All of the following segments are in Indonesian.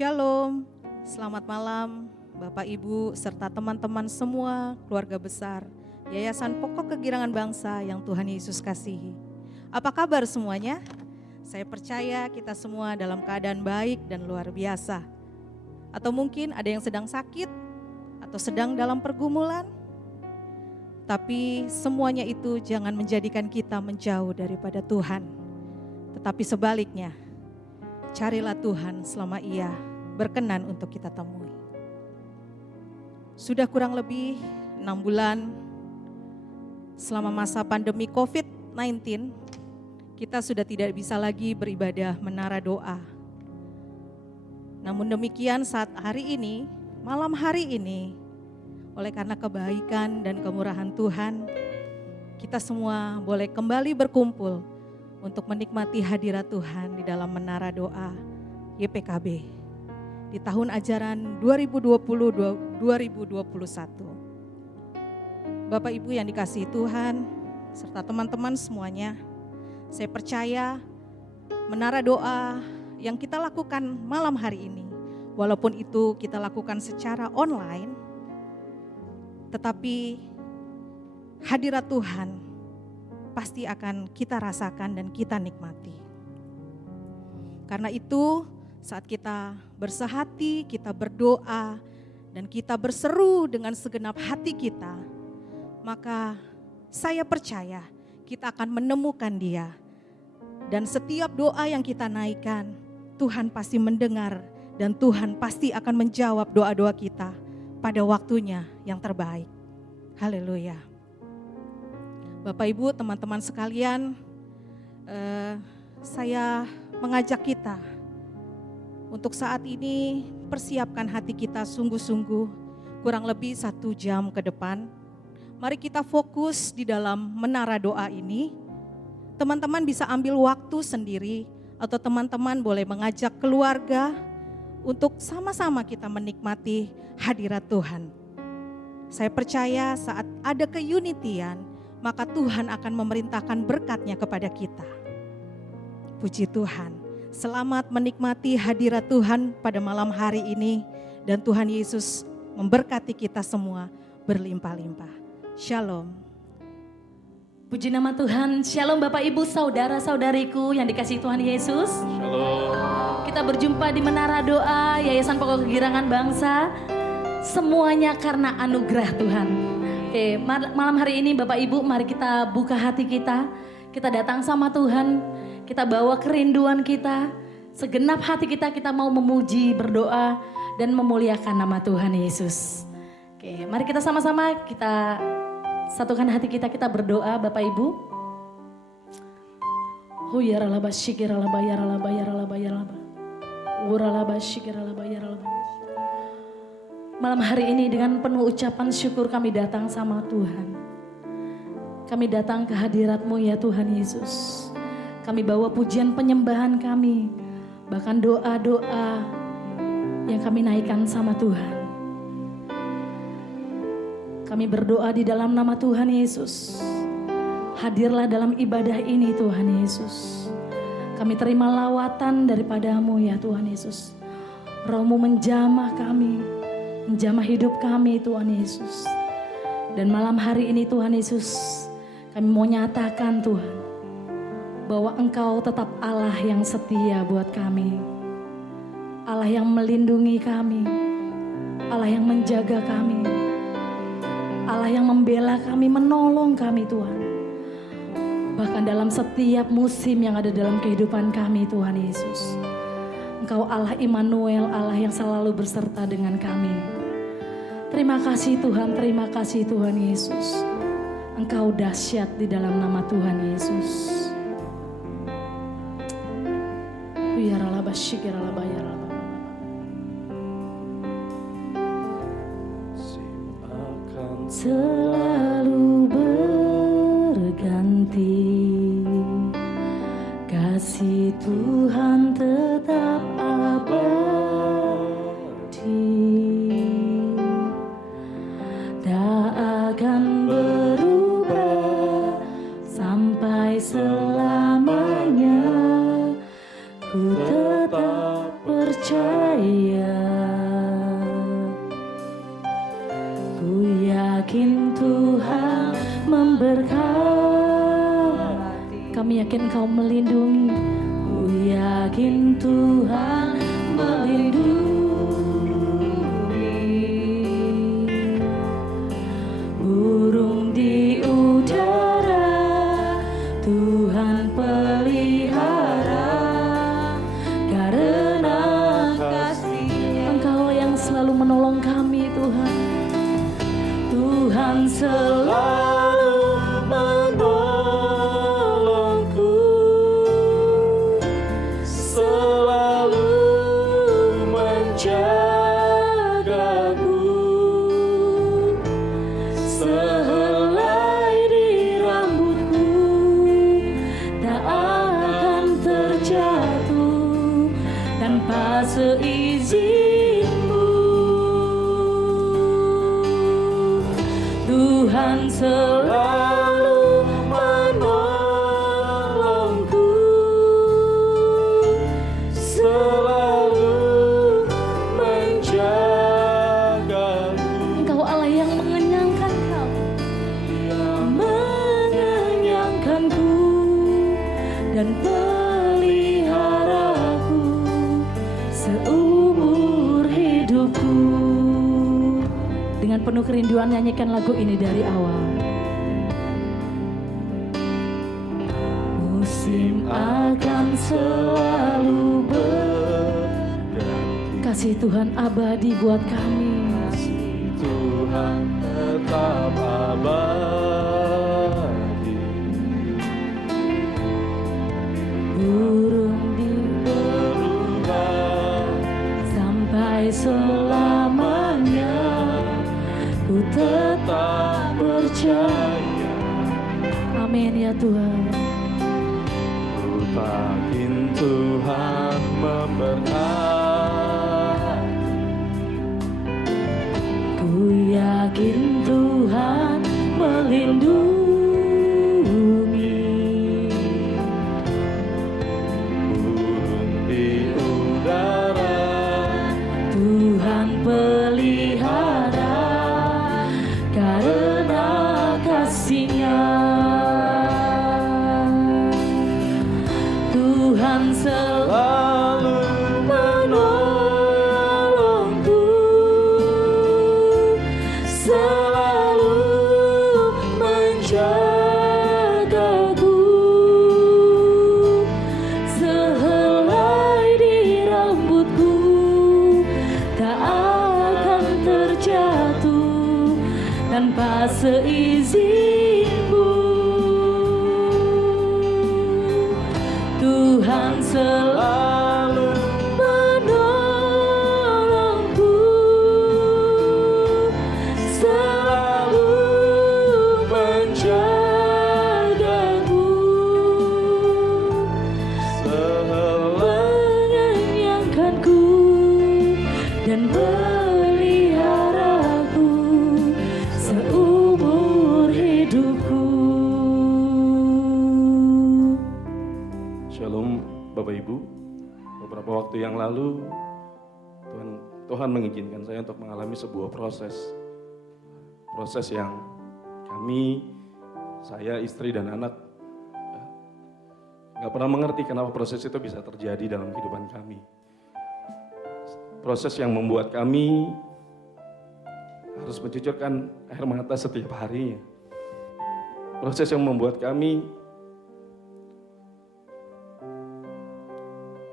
Shalom, selamat malam Bapak Ibu serta teman-teman semua keluarga besar Yayasan Pokok Kegirangan Bangsa yang Tuhan Yesus kasihi. Apa kabar semuanya? Saya percaya kita semua dalam keadaan baik dan luar biasa. Atau mungkin ada yang sedang sakit atau sedang dalam pergumulan. Tapi semuanya itu jangan menjadikan kita menjauh daripada Tuhan. Tetapi sebaliknya, carilah Tuhan selama Ia berkenan untuk kita temui. Sudah kurang lebih 6 bulan selama masa pandemi COVID-19, kita sudah tidak bisa lagi beribadah menara doa. Namun demikian saat hari ini, malam hari ini, oleh karena kebaikan dan kemurahan Tuhan, kita semua boleh kembali berkumpul untuk menikmati hadirat Tuhan di dalam menara doa YPKB di tahun ajaran 2020-2021. Bapak Ibu yang dikasihi Tuhan serta teman-teman semuanya, saya percaya menara doa yang kita lakukan malam hari ini, walaupun itu kita lakukan secara online, tetapi hadirat Tuhan pasti akan kita rasakan dan kita nikmati. Karena itu saat kita bersehati, kita berdoa, dan kita berseru dengan segenap hati kita, maka saya percaya kita akan menemukan Dia. Dan setiap doa yang kita naikkan, Tuhan pasti mendengar dan Tuhan pasti akan menjawab doa-doa kita pada waktunya yang terbaik. Haleluya. Bapak Ibu, teman-teman sekalian, saya mengajak kita untuk saat ini persiapkan hati kita sungguh-sungguh kurang lebih 1 jam ke depan. Mari kita fokus di dalam menara doa ini. Teman-teman bisa ambil waktu sendiri atau teman-teman boleh mengajak keluarga untuk sama-sama kita menikmati hadirat Tuhan. Saya percaya saat ada keunitian, maka Tuhan akan memerintahkan berkat-Nya kepada kita. Puji Tuhan. Selamat menikmati hadirat Tuhan pada malam hari ini. Dan Tuhan Yesus memberkati kita semua berlimpah-limpah. Shalom. Puji nama Tuhan. Shalom Bapak Ibu saudara-saudariku yang dikasihi Tuhan Yesus. Shalom. Kita berjumpa di menara doa Yayasan Pokok Kegirangan Bangsa. Semuanya karena anugerah Tuhan. Oke, malam hari ini Bapak Ibu mari kita buka hati kita. Kita datang sama Tuhan. Kita bawa kerinduan kita. Segenap hati kita mau memuji, berdoa dan memuliakan nama Tuhan Yesus. Oke, mari kita sama-sama kita satukan hati kita berdoa Bapak Ibu. Huyaralaba syikiralaba yaralaba yaralaba yaralaba. Uralaba syikiralaba yaralaba. Malam hari ini dengan penuh ucapan syukur kami datang sama Tuhan. Kami datang ke hadirat-Mu ya Tuhan Yesus. Kami bawa pujian penyembahan kami. Bahkan doa-doa yang kami naikkan sama Tuhan. Kami berdoa di dalam nama Tuhan Yesus. Hadirlah dalam ibadah ini Tuhan Yesus. Kami terima lawatan daripada-Mu ya Tuhan Yesus. Roh-Mu menjamah kami, menjamah hidup kami Tuhan Yesus. Dan malam hari ini Tuhan Yesus, kami mau nyatakan Tuhan, bahwa Engkau tetap Allah yang setia buat kami. Allah yang melindungi kami, Allah yang menjaga kami, Allah yang membela kami, menolong kami Tuhan. Bahkan dalam setiap musim yang ada dalam kehidupan kami Tuhan Yesus. Engkau Allah Immanuel, Allah yang selalu berserta dengan kami. Terima kasih Tuhan Yesus. Engkau dahsyat di dalam nama Tuhan Yesus. Yaralaba syikiralaba yaralaba. Selalu berganti, kasih Tuhan tetap abadi, tak akan berubah sampai selamanya. Ku tetap percaya memberkati. Kami yakin Kau melindungi. Ku yakin Tuhan melindungi. Burung di udara Tuhan pelihara, karena kasih Engkau yang selalu menolong kami Tuhan. Tuhan selalu menolongku, selalu menjagaku. Sehelai di rambutku tak akan terjatuh tanpa seizinmu. Tuhan selalu menolongku, selalu menjagaku. Engkau Allah yang mengenyangkan kami, yang mengenyangkanku dan peliharaku seumur hidupku. Dengan penuh kerinduan nyanyikan lagu ini dari awal. Musim akan selalu berganti, kasih Tuhan abadi buat kami. Kasih Tuhan tetap abadi. Burung di Berubah sampai selamanya, ku tetap percaya. Amin ya Tuhan. ku yakin Tuhan memberkati. Ku yakin Tuhan melindungi. Burung di udara Tuhan pelihara, karena kasih-Nya. Tuhan selalu menolongku, selalu menjagaku. Sehelai di rambutku tak akan terjatuh tanpa seizinmu. Tuhan selalu menolongku, selalu menjagaku. mengenyangkanku dan peliharaku seumur hidupku. Shalom Bapak Ibu. Beberapa waktu yang lalu Tuhan mengizinkan saya untuk mengalami sebuah proses yang saya, istri dan anak nggak pernah mengerti kenapa proses itu bisa terjadi dalam kehidupan kami. Proses yang membuat kami harus mencucurkan air mata setiap harinya. Proses yang membuat kami,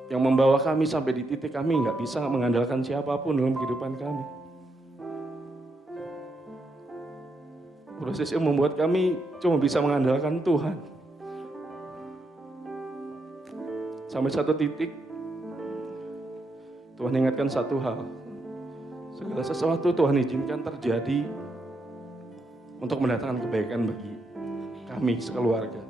yang membawa kami sampai di titik kami nggak bisa mengandalkan siapapun dalam kehidupan kami. Proses yang membuat kami cuma bisa mengandalkan Tuhan. Sampai satu titik, Tuhan ingatkan satu hal. Segala sesuatu Tuhan izinkan terjadi untuk mendatangkan kebaikan bagi kami sekeluarga.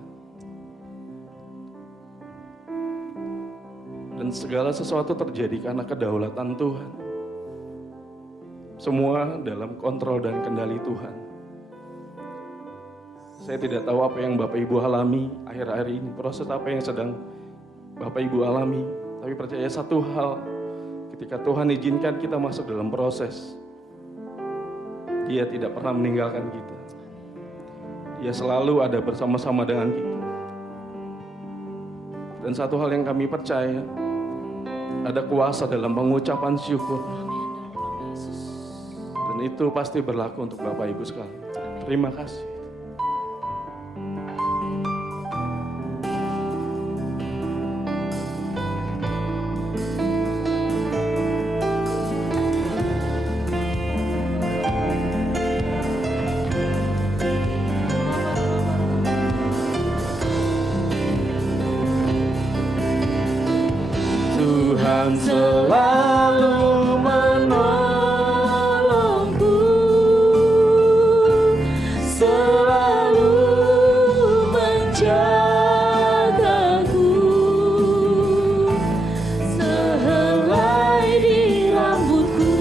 Dan segala sesuatu terjadi karena kedaulatan Tuhan. Semua dalam kontrol dan kendali Tuhan. Saya tidak tahu apa yang Bapak Ibu alami akhir-akhir ini, proses apa yang sedang Bapak Ibu alami. Tapi percaya satu hal, ketika Tuhan izinkan kita masuk dalam proses, Dia tidak pernah meninggalkan kita. Dia selalu ada bersama-sama dengan kita. Dan satu hal yang kami percaya, ada kuasa dalam pengucapan syukur. Dan itu pasti berlaku untuk Bapak Ibu sekalian. Terima kasih. Tuhan selalu menolongku, selalu menjagaku, sehelai di rambutku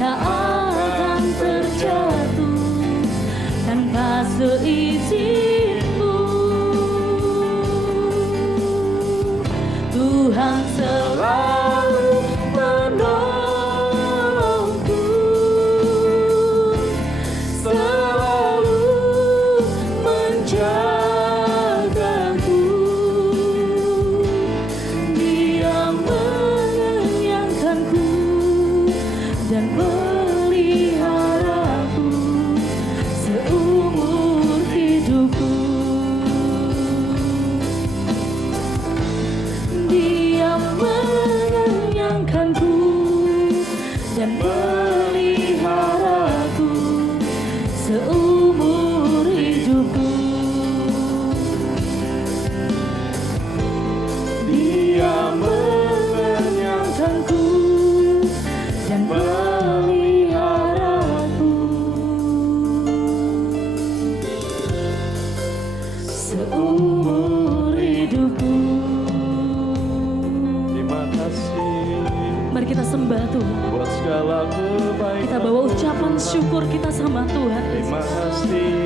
tak akan terjatuh tanpa seizinku. Tuhan selalu menolongku, selalu menjagaku. Dia mengenyangkanku dan peliharaku seumur hidupku. Dia mengenyangkanku dan peliharaku seumur hidupku. Dia mengenyangkanku dan peliharaku seumur hidupku. Terima kasih. Mari kita sembah Tuhan. Buat segala kebaikan. Kita bawa ucapan syukur kita sama Tuhan. Terima kasih.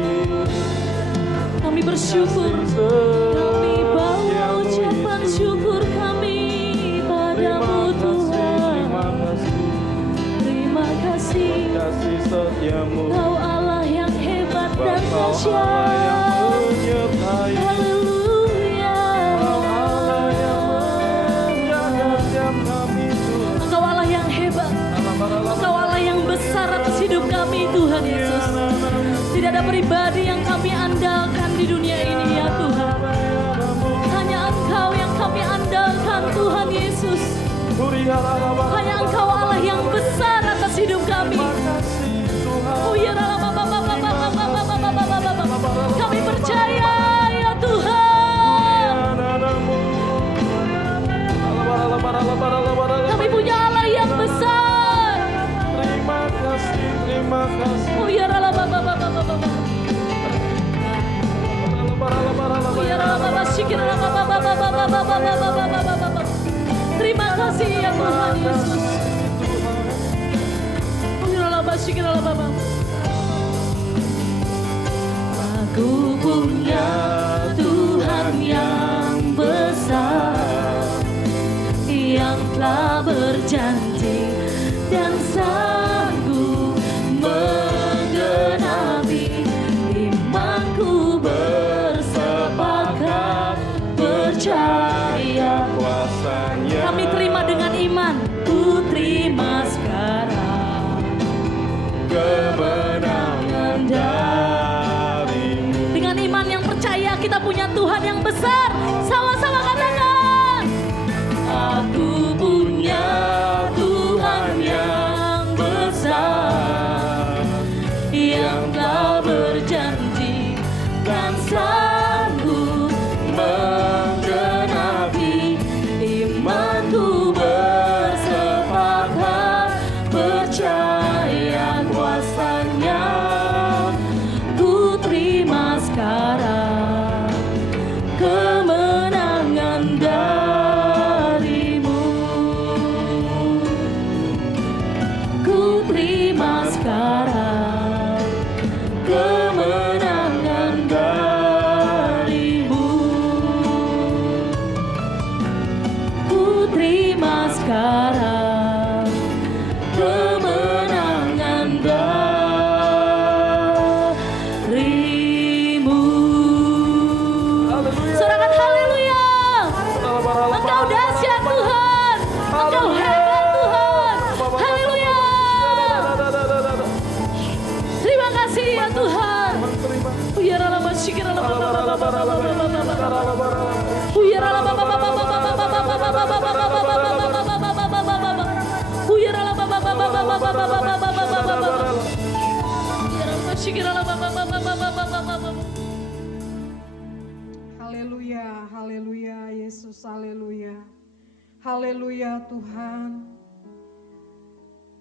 Kami bersyukur. Kami bawa ucapan syukur kami padamu Tuhan. Terima kasih. Kasih setiamu. Kau Allah yang hebat dan dahsyat. Haleluya. Engkau Allah yang hebat. Engkau Allah yang besar atas hidup kami Tuhan Yesus. Tidak ada pribadi yang kami andalkan di dunia ini ya Tuhan. Hanya Engkau yang kami andalkan Tuhan Yesus. Hanya Engkau Allah yang besar atas hidup kami. Oh ya kami percaya ya Tuhan. Kami punya Allah yang besar. Terima kasih, terima kasih. Oh ya terima kasih ya Tuhan Yesus. Aku punya Tuhan yang besar, yang telah berjanji dan sanggup menggenapi imanku. Bersepakat percaya Kuasanya. kami terima dengan iman. Ku terima sekarang Kemenangan darimu. dengan iman yang percaya kita punya Tuhan yang besar. Sama-sama katakan, aku punya Tuhan yang besar, yang telah berjanji dan sanggup menggenapi imanku. Bersepakat percaya kuasanya. Ku terima sekarang kemenangan kasih-Mu. Sorakan haleluya. Engkau dahsyat Tuhan, Engkau hebat Tuhan. Haleluya. Terima kasih ya Tuhan. Haleluya, haleluya Yesus, haleluya. Haleluya Tuhan.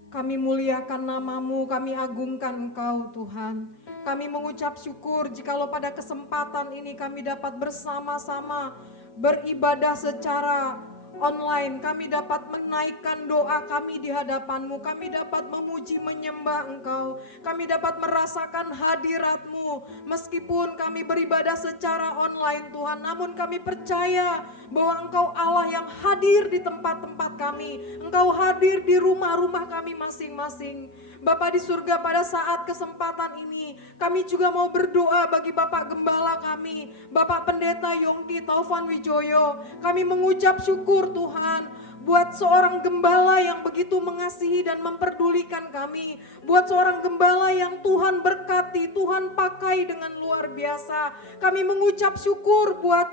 Kami muliakan nama-Mu, kami agungkan Engkau Tuhan. Kami mengucap syukur jikalau pada kesempatan ini kami dapat bersama-sama beribadah secara online. Kami dapat menaikkan doa kami di hadapan-Mu. Kami dapat memuji menyembah Engkau. Kami dapat merasakan hadirat-Mu. Meskipun kami beribadah secara online Tuhan, namun kami percaya bahwa Engkau Allah yang hadir di tempat-tempat kami. Engkau hadir di rumah-rumah kami masing-masing. Bapa di surga, pada saat kesempatan ini kami juga mau berdoa bagi Bapak Gembala kami, Bapak Pendeta Yongki Taufan Wijoyo. Kami mengucap syukur Tuhan buat seorang gembala yang begitu mengasihi dan memperdulikan kami. Buat seorang gembala yang Tuhan berkati, Tuhan pakai dengan luar biasa. Kami mengucap syukur buat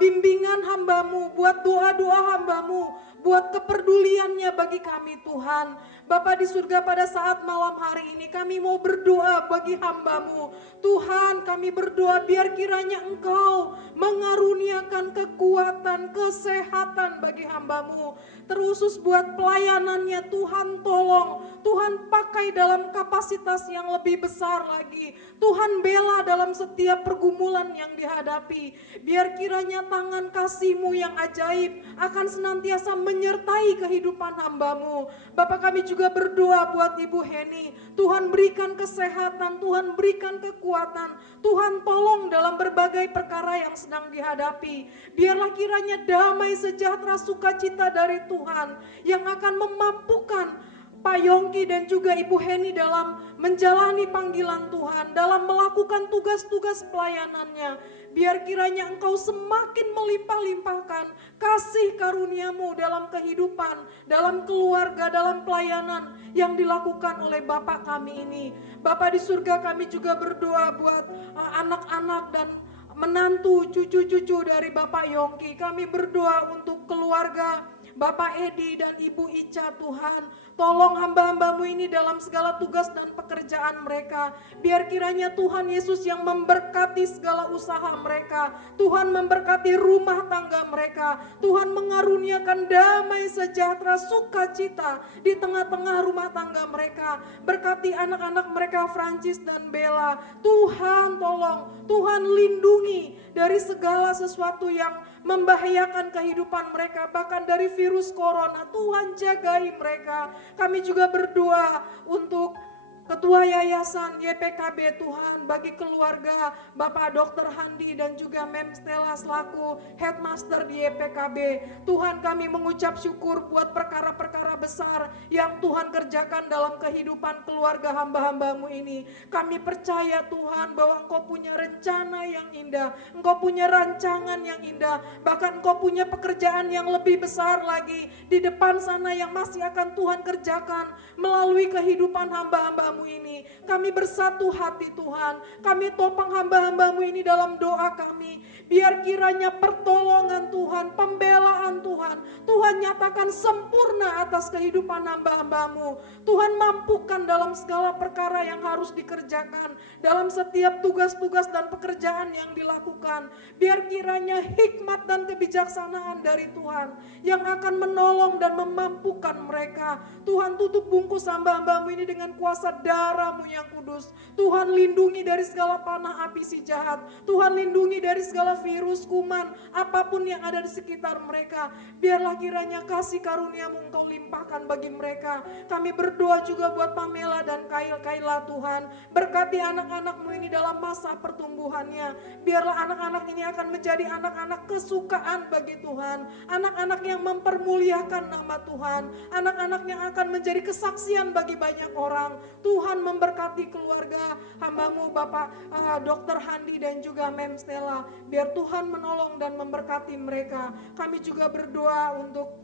bimbingan hamba-Mu, buat doa-doa hamba-Mu, buat kepeduliannya bagi kami Tuhan. Bapa di surga, pada saat malam hari ini kami mau berdoa bagi hamba-Mu. Tuhan, kami berdoa biar kiranya Engkau mengaruniakan kekuatan, kesehatan bagi hamba-Mu. Terusus buat pelayanannya Tuhan, tolong. Tuhan pakai dalam kapasitas yang lebih besar lagi. Tuhan bela dalam setiap pergumulan yang dihadapi. Biar kiranya tangan kasih-Mu yang ajaib akan senantiasa menyertai kehidupan hamba-Mu. Bapak, kami juga berdoa buat Ibu Heni. Tuhan berikan kesehatan, Tuhan berikan kekuatan. Tuhan tolong dalam berbagai perkara yang sedang dihadapi. Biarlah kiranya damai, sejahtera, sukacita dari Tuhan yang akan memampukan Pak Yongki dan juga Ibu Heni dalam menjalani panggilan Tuhan, dalam melakukan tugas-tugas pelayanannya. Biar kiranya Engkau semakin melimpah-limpahkan kasih karunia-Mu dalam kehidupan, dalam keluarga, dalam pelayanan yang dilakukan oleh Bapak kami ini. Bapak di surga, kami juga berdoa buat anak-anak dan menantu, cucu-cucu dari Bapak Yongki. Kami berdoa untuk keluarga Bapak Edi dan Ibu Ica. Tuhan, tolong hamba-hamba-Mu ini dalam segala tugas dan pekerjaan mereka. Biar kiranya Tuhan Yesus yang memberkati segala usaha mereka. Tuhan memberkati rumah tangga mereka. Tuhan mengaruniakan damai, sejahtera, sukacita di tengah-tengah rumah tangga mereka. Berkati anak-anak mereka Francis dan Bella. Tuhan tolong, Tuhan lindungi dari segala sesuatu yang membahayakan kehidupan mereka, bahkan dari virus corona. Tuhan jagai mereka. Kami juga berdoa untuk Ketua Yayasan YPKB Tuhan, bagi keluarga Bapak Dr. Handi dan juga Mem Stella selaku Headmaster di YPKB. Tuhan, kami mengucap syukur buat perkara-perkara besar yang Tuhan kerjakan dalam kehidupan keluarga hamba-hamba-Mu ini. Kami percaya Tuhan bahwa Engkau punya rencana yang indah, Engkau punya rancangan yang indah, bahkan Engkau punya pekerjaan yang lebih besar lagi di depan sana yang masih akan Tuhan kerjakan melalui kehidupan hamba-hamba-Mu ini. Kami bersatu hati Tuhan, kami topang hamba-hamba-Mu ini dalam doa kami. Biar kiranya pertolongan Tuhan, pembelaan Tuhan, Tuhan nyatakan sempurna atas kehidupan hamba-hamba-Mu. Tuhan mampukan dalam segala perkara yang harus dikerjakan, dalam setiap tugas-tugas dan pekerjaan yang dilakukan. Biar kiranya hikmat dan kebijaksanaan dari Tuhan yang akan menolong dan memampukan mereka. Tuhan, tutup bungkus hamba-hamba-Mu ini dengan kuasa darah-Mu yang kudus. Tuhan, lindungi dari segala panah api si jahat. Tuhan, lindungi dari segala virus, kuman, apapun yang ada di sekitar mereka. Biarlah kiranya kasih karunia-Mu Engkau limpahkan bagi mereka. Kami berdoa juga buat Pamela dan Kaila Tuhan. Berkati anak-anak-Mu ini dalam masa pertumbuhannya. Biarlah anak-anak ini akan menjadi anak-anak kesukaan bagi Tuhan. Anak-anak yang mempermuliakan nama Tuhan. Anak-anak yang akan menjadi kesaksian bagi banyak orang. Tuhan memberkati keluarga hamba-Mu Bapak Dr. Handi dan juga Mem Stella. Biar Tuhan menolong dan memberkati mereka. Kami juga berdoa untuk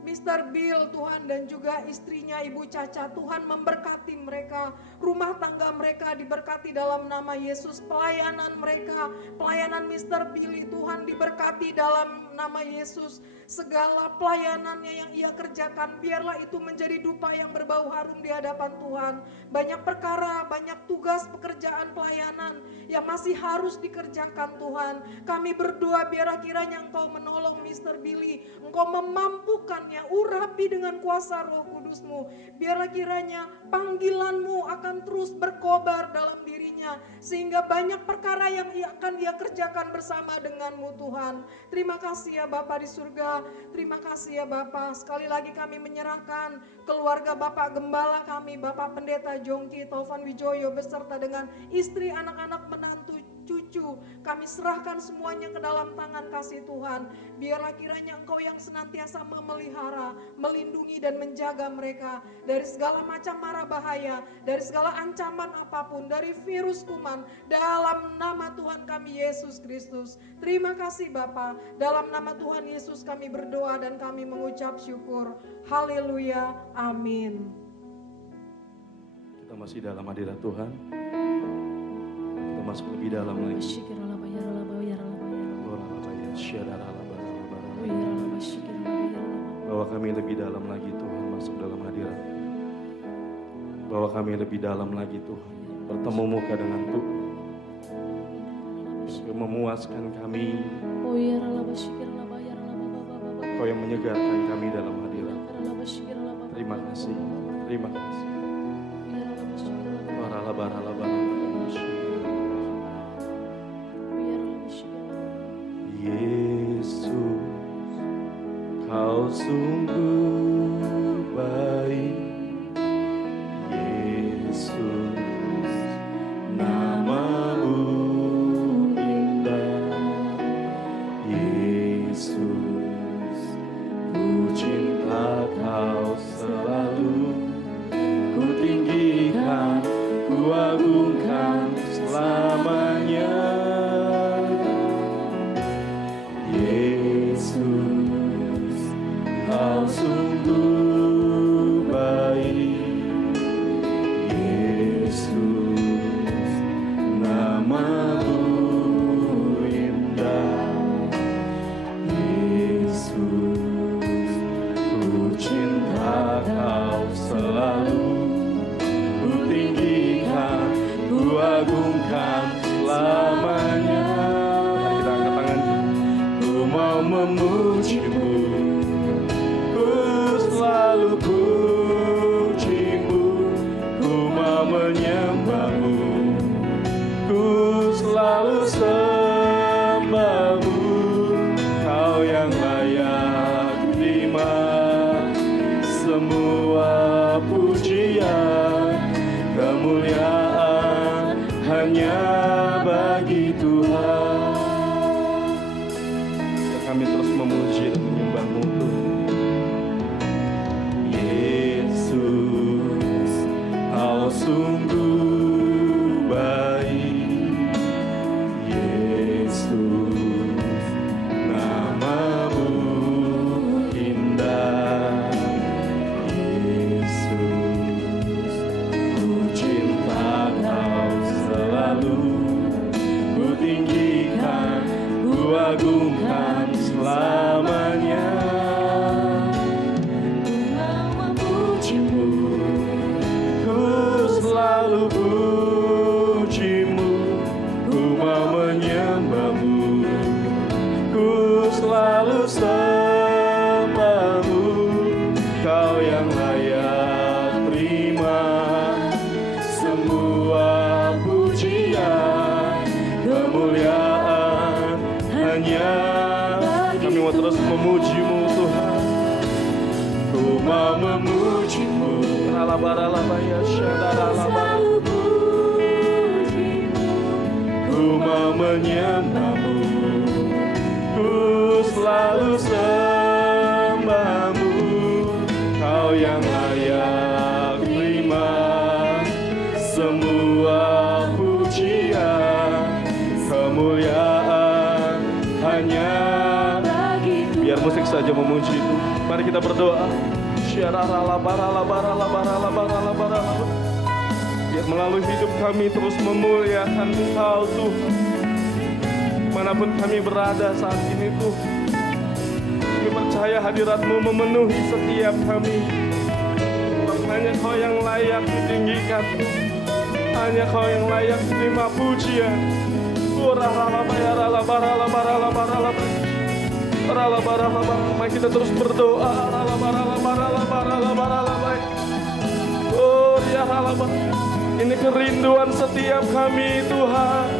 Mr. Bill Tuhan dan juga istrinya Ibu Caca, Tuhan memberkati mereka, rumah tangga mereka diberkati dalam nama Yesus, pelayanan mereka, pelayanan Mr. Billy Tuhan diberkati dalam nama Yesus, segala pelayanannya yang ia kerjakan biarlah itu menjadi dupa yang berbau harum di hadapan Tuhan. Banyak perkara, banyak tugas pekerjaan pelayanan yang masih harus dikerjakan Tuhan. Kami berdoa biarlah kiranya Engkau menolong Mr. Billy, Engkau memampukannya, urapi dengan kuasa Roh Kudus-Mu. Biarlah kiranya panggilan-Mu akan terus berkobar dalam dirinya, sehingga banyak perkara yang akan ia kerjakan bersama dengan-Mu Tuhan. Terima kasih ya Bapa di surga, terima kasih ya Bapa. Sekali lagi kami menyerahkan keluarga Bapak Gembala kami, Bapak Pendeta Jongki Taufan Wijoyo beserta dengan istri, anak-anak, menantu, cucu, kami serahkan semuanya ke dalam tangan kasih Tuhan. Biarlah kiranya Engkau yang senantiasa memelihara, melindungi dan menjaga mereka dari segala macam mara bahaya, dari segala ancaman apapun, dari virus kuman, dalam nama Tuhan kami Yesus Kristus. Terima kasih Bapa, dalam nama Tuhan Yesus kami berdoa dan kami mengucap syukur. Haleluya, amin. Kita masih dalam hadirat Tuhan. Kita masuk lebih dalam lagi. Bahwa kami lebih dalam lagi Tuhan, masuk dalam hadirat. Bahwa kami lebih dalam lagi Tuhan, bertemu muka dengan Tuhan. Yang memuaskan kami, Kau yang menyegarkan kami dalam hadirat. Terima kasih, terima kasih. Yesus, Kau sungguh baik. Yesus, nama-Mu indah. Yesus, ku cinta Kau selalu. Ku tinggikan, ku agungkan selamanya. Yesus, Kau sungguh baik. Yesus, nama-Mu indah. Yesus, ku cinta Kau selalu. Ku tinggikan, ku agungkan selamanya. Mari kita angkat tangan. Ku mau memuji-Mu, ku selalu puji-Mu. Ku mau menyembah-Mu, ku selalu sembah-Mu. Kau yang layak terima semua pujian, kemuliaan hanya bagi Tuhan. Kami terus memuji dan menyembah-Mu Tuhan. Yesus, Kau sungguh baik. Yesus, nama-Mu indah. Yesus, ku cinta Kau selalu. Ku tinggikan, ku agungkan selamanya. Ku mau memuji-Mu, ku selalu puji-Mu. Ku mau menyembah-Mu, ku selalu sembah-Mu. Kau yang layak terima semua pujian, kemuliaan hanya. Kami mau terus memuji-Mu Tuhan. Ku mau memuji-Mu. Ralabaralabaya syadaralabaya. Ku mau menyembah-Mu, ku selalu sembah-Mu. Kau yang layak terima Biar musik saja memuji itu. Mari kita berdoa. Biar melalui hidup kami terus memuliakan Engkau Tuhan. Dimanapun kami berada saat ini Tuhan, kami percaya hadirat-Mu memenuhi setiap kami. Hanya Kau yang layak ditinggikan, hanya Kau yang layak terima pujian. Mari kita terus berdoa. Ini kerinduan setiap kami Tuhan.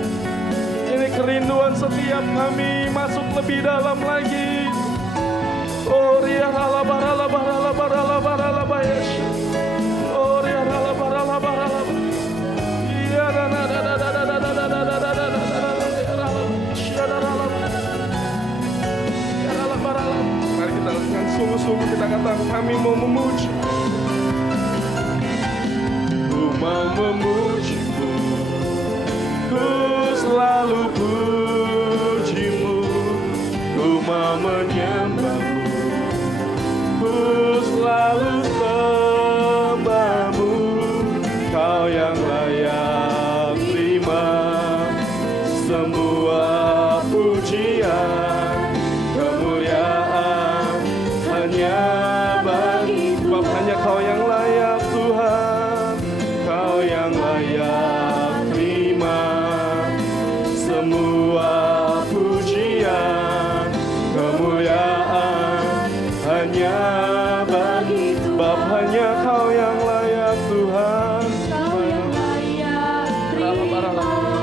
Ini kerinduan setiap kami masuk lebih dalam lagi. Mari kita dengan sungguh-sungguh kita katakan kami mau memuji. Ku mau memuji-Mu, ku selalu puji-Mu. Ku mau menyembah-Mu, ku selalu sembah-Mu. Kau yang layak terima semua pujian, kemuliaan hanya bagi Tuhan. Sebab hanya Kau yang layak Tuhan, Kau yang layak terima semua pujian, kemuliaan hanya bagi Tuhan. Sebab hanya Kau yang layak Tuhan, Kau yang layak terima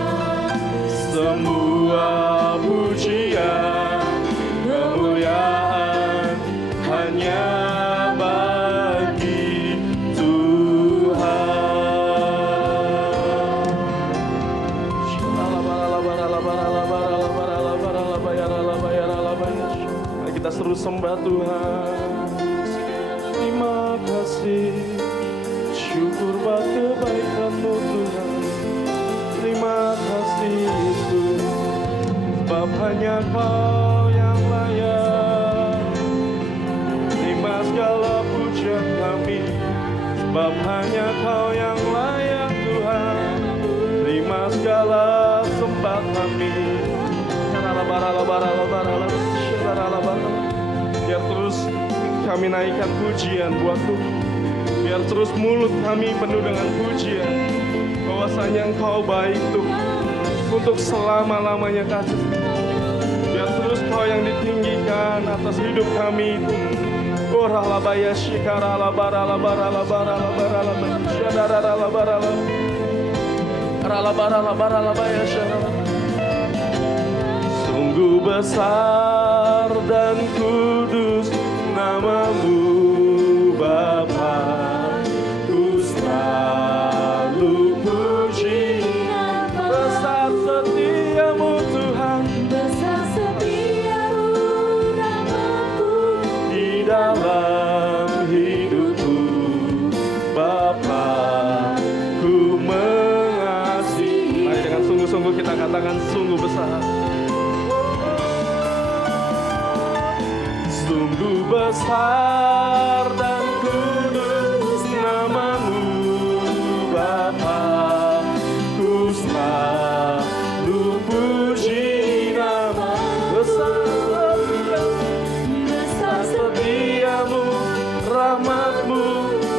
semua pujian, kemuliaan hanya bagi Tuhan. Mari kita seru sembah Tuhan. Terima kasih, syukur buat kebaikan-Mu Tuhan. Terima kasih Tuhan, sebab hanya Kau yang layak terima segala pujian kami. Sebab hanya Kau yang layak Tuhan, terima segala sembah kami. Biar terus kami naikkan pujian buat Tuhan. Biar terus mulut kami penuh dengan pujian, bahwasanya Engkau baik Tuhan, untuk selama-lamanya kasih. Biar terus Kau yang ditinggikan atas hidup kami Tuhan. Sungguh besar dan kudus nama-Mu Bapa, ku selalu puji. Besar setia-Mu Tuhan, besar setiamu rahmat-Mu di dalam hidupku. Bapa, ku mengasihi. Mari dengan sungguh-sungguh kita katakan sungguh besar. Sungguh besar dan kudus nama-Mu Bapa, ku selalu puji nama-Mu. Besar setiamu, rahmat-Mu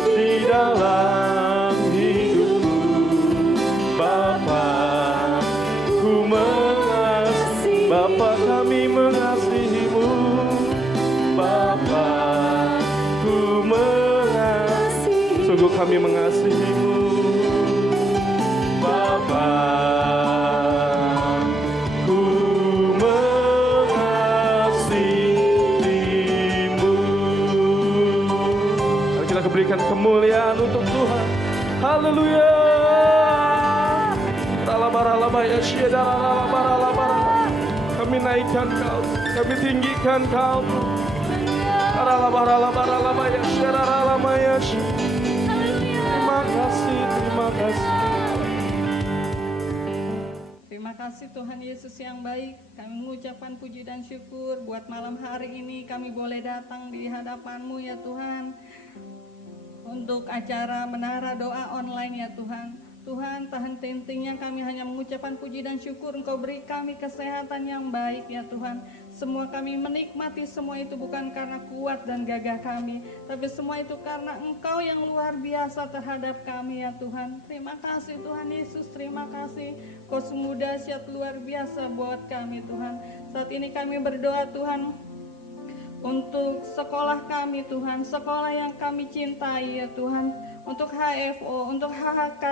di dalam hidupku. Bapa, ku mengasihi. Bapa, kami mengasihi-Mu. Bapa, ku mengasihi. Sungguh kami mengasihi-Mu. Bapa, ku mengasihi-Mu. Mari kita berikan kemuliaan untuk Tuhan. Haleluya. Kami naikkan Kau, kami tinggikan Kau. Terima kasih, terima kasih. Terima Terima kasih Tuhan Yesus yang baik. Kami mengucapkan puji dan syukur buat malam hari ini kami boleh datang di hadapan-Mu ya Tuhan. Untuk acara menara doa online ya Tuhan. Tuhan, tak henti-hentinya kami hanya mengucapkan puji dan syukur Engkau beri kami kesehatan yang baik ya Tuhan. Semua kami menikmati semua itu bukan karena kuat dan gagah kami, tapi semua itu karena Engkau yang luar biasa terhadap kami ya Tuhan. Terima kasih Tuhan Yesus, terima kasih. Kau sungguh dahsyat luar biasa buat kami Tuhan. Saat ini kami berdoa Tuhan untuk sekolah kami Tuhan, sekolah yang kami cintai ya Tuhan, untuk HFO, untuk HHK,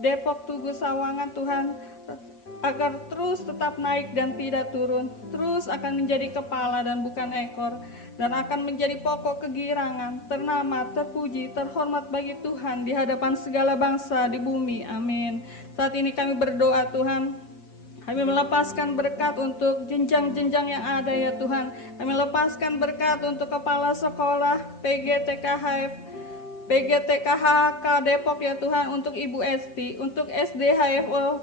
Depok Tugu Sawangan Tuhan, agar terus tetap naik dan tidak turun, terus akan menjadi kepala dan bukan ekor, dan akan menjadi pokok kegirangan, ternama, terpuji, terhormat bagi Tuhan di hadapan segala bangsa di bumi, amin. Saat ini kami berdoa Tuhan, kami melepaskan berkat untuk jenjang-jenjang yang ada ya Tuhan. Kami lepaskan berkat untuk kepala sekolah PGTKHK Depok ya Tuhan, untuk Ibu Esti, untuk SD HFO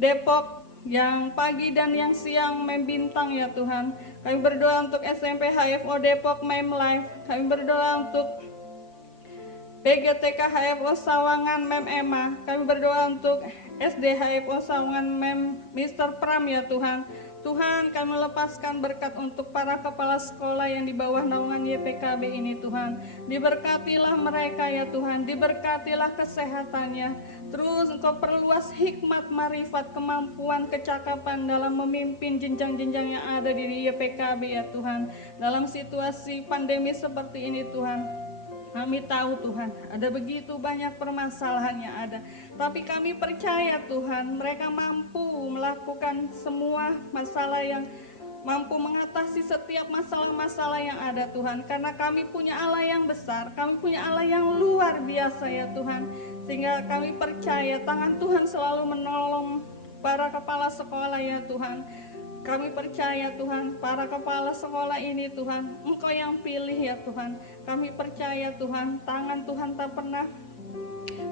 Depok yang pagi dan yang siang Mem Bintang ya Tuhan. Kami berdoa untuk SMP HFO Depok Mem Life. Kami berdoa untuk PGTK HFO Sawangan Mem Emma. Kami berdoa untuk SD HFO Sawangan Mem Mr. Pram ya Tuhan. Tuhan, kami lepaskan berkat untuk para kepala sekolah yang di bawah naungan YPKB ini Tuhan. Diberkatilah mereka ya Tuhan, diberkatilah kesehatannya. Terus Engkau perluas hikmat, marifat, kemampuan, kecakapan dalam memimpin jenjang-jenjang yang ada di YPKB ya Tuhan. Dalam situasi pandemi seperti ini Tuhan, kami tahu Tuhan, ada begitu banyak permasalahan yang ada. Tapi kami percaya Tuhan, mereka mampu melakukan semua masalah yang mampu mengatasi setiap masalah-masalah yang ada Tuhan. Karena kami punya Allah yang besar, kami punya Allah yang luar biasa ya Tuhan. Sehingga kami percaya tangan Tuhan selalu menolong para kepala sekolah ya Tuhan. Kami percaya Tuhan, para kepala sekolah ini Tuhan, Engkau yang pilih ya Tuhan. Kami percaya Tuhan, tangan Tuhan tak pernah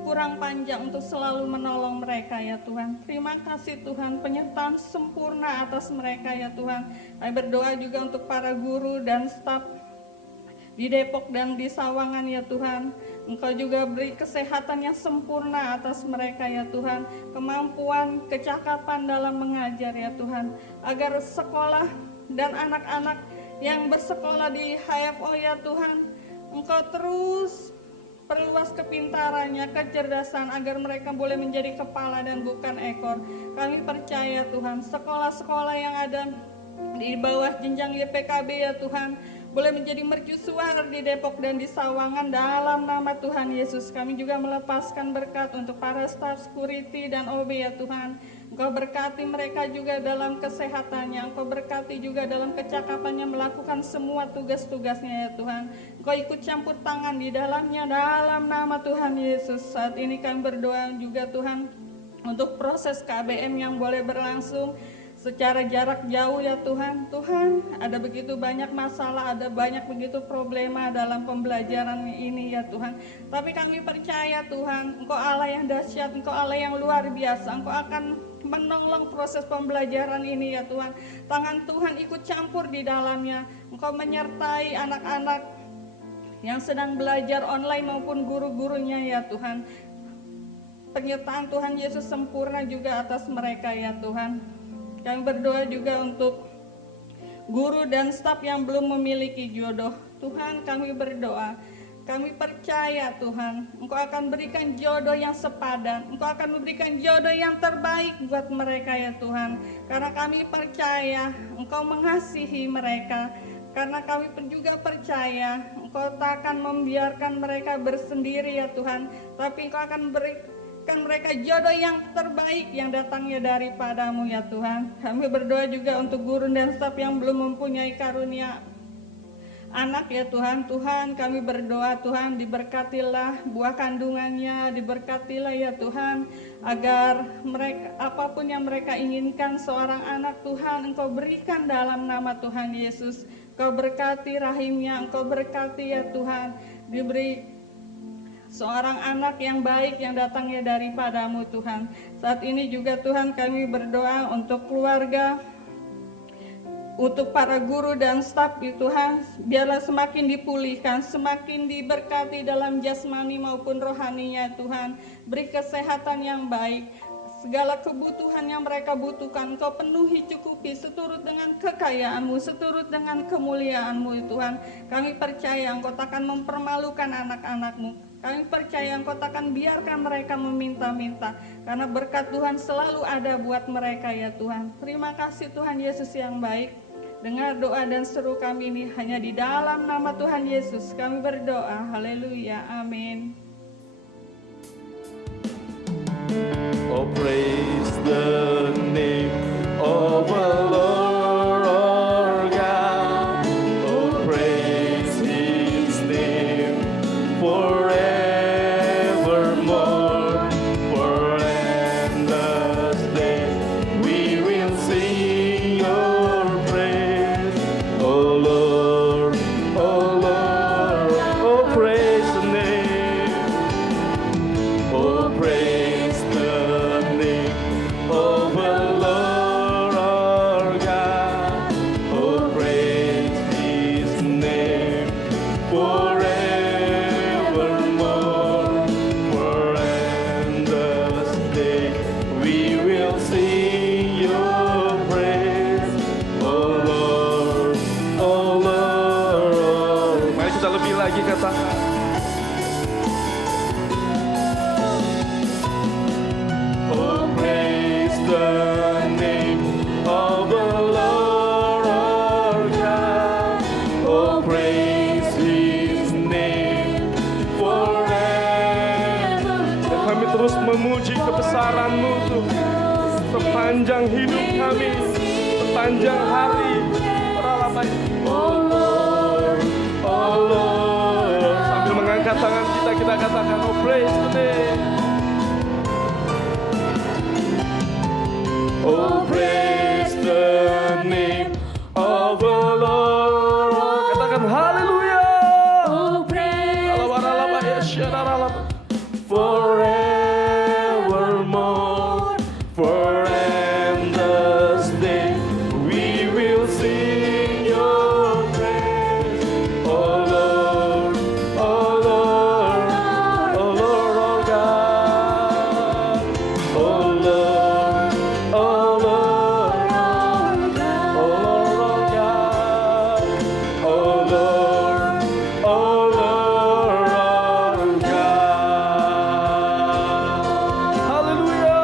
kurang panjang untuk selalu menolong mereka ya Tuhan. Terima kasih Tuhan, penyertaan sempurna atas mereka ya Tuhan. Kami berdoa juga untuk para guru dan staf di Depok dan di Sawangan ya Tuhan. Engkau juga beri kesehatan yang sempurna atas mereka ya Tuhan. Kemampuan, kecakapan dalam mengajar ya Tuhan. Agar sekolah dan anak-anak yang bersekolah di HFO ya Tuhan, Engkau terus perluas kepintarannya, kecerdasan agar mereka boleh menjadi kepala dan bukan ekor. Kami percaya Tuhan, sekolah-sekolah yang ada di bawah jenjang YPKB ya Tuhan, boleh menjadi mercusuar di Depok dan di Sawangan dalam nama Tuhan Yesus. Kami juga melepaskan berkat untuk para staf security dan OB ya Tuhan. Engkau berkati mereka juga dalam kesehatannya, Engkau berkati juga dalam kecakapannya melakukan semua tugas-tugasnya ya Tuhan. Engkau ikut campur tangan di dalamnya dalam nama Tuhan Yesus. Saat ini kami berdoa juga Tuhan untuk proses KBM yang boleh berlangsung secara jarak jauh ya Tuhan. Tuhan, ada begitu banyak masalah, ada banyak begitu problema dalam pembelajaran ini ya Tuhan. Tapi kami percaya Tuhan, Engkau Allah yang dahsyat, Engkau Allah yang luar biasa. Engkau akan menolong proses pembelajaran ini ya Tuhan. Tangan Tuhan ikut campur di dalamnya. Engkau menyertai anak-anak yang sedang belajar online maupun guru-gurunya ya Tuhan. Penyertaan Tuhan Yesus sempurna juga atas mereka ya Tuhan. Kami berdoa juga untuk guru dan staf yang belum memiliki jodoh. Tuhan, kami berdoa, kami percaya Tuhan, Engkau akan berikan jodoh yang sepadan, Engkau akan memberikan jodoh yang terbaik buat mereka ya Tuhan. Karena kami percaya Engkau mengasihi mereka, karena kami juga percaya Engkau tak akan membiarkan mereka bersendiri ya Tuhan, tapi Engkau akan berikan mereka jodoh yang terbaik yang datangnya daripadamu ya Tuhan. Kami berdoa juga untuk guru dan staf yang belum mempunyai karunia anak ya Tuhan. Tuhan, kami berdoa Tuhan, diberkatilah buah kandungannya, diberkatilah ya Tuhan, agar mereka apapun yang mereka inginkan seorang anak Tuhan, Engkau berikan dalam nama Tuhan Yesus. Engkau berkati rahimnya, Engkau berkati ya Tuhan, diberi seorang anak yang baik yang datangnya daripadamu Tuhan. Saat ini juga Tuhan kami berdoa untuk keluarga, untuk para guru dan staf ya Tuhan, biarlah semakin dipulihkan, semakin diberkati dalam jasmani maupun rohaninya Tuhan. Beri kesehatan yang baik, segala kebutuhan yang mereka butuhkan Engkau penuhi, cukupi seturut dengan kekayaan-Mu, seturut dengan kemuliaan-Mu Tuhan. Kami percaya Engkau takkan mempermalukan anak-anak-Mu. Kami percaya Engkau takkan biarkan mereka meminta-minta, karena berkat Tuhan selalu ada buat mereka ya Tuhan. Terima kasih Tuhan Yesus yang baik. Dengar doa dan seru kami ini hanya di dalam nama Tuhan Yesus kami berdoa. Haleluya. Amin. Oh, praise the name of the Lord our God. Oh, praise His name forevermore. For endless days we will sing Your praise. Oh Lord, oh Lord, oh praise the name. Oh, praise the name of the Lord our God. Oh, praise His name forevermore. For endless day we will sing Your praise. Oh Lord, oh Lord, oh. Mari kita lebih lagi katakan. Oh, praise the name of the Lord our God. Oh, praise His name forever. Dan kami terus memuji kebesaran-Mu Tuhan, sepanjang hidup kami, sepanjang hari. Oh Lord, oh Lord. Sambil mengangkat tangan kita katakan, oh praise the name. Oh, praise the name of the Lord. Katakan haleluya. Oh, praise forevermore. For endless day we will sing Your praise. Oh Lord, oh Lord, oh Lord our God. Oh Lord, oh Lord, oh Lord our God. Oh Lord, oh Lord our God. Hallelujah.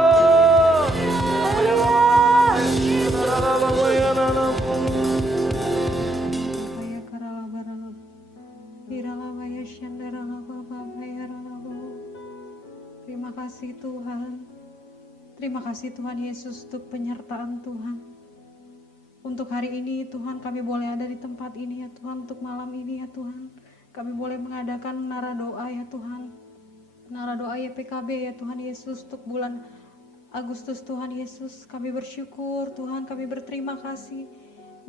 Terima kasih Tuhan. Terima kasih Tuhan Yesus untuk penyertaan Tuhan. Untuk hari ini Tuhan kami boleh ada di tempat ini ya Tuhan. Untuk malam ini ya Tuhan, kami boleh mengadakan menara doa ya Tuhan. Menara doa YPKB ya Tuhan Yesus untuk bulan Agustus Tuhan Yesus. Kami bersyukur Tuhan, kami berterima kasih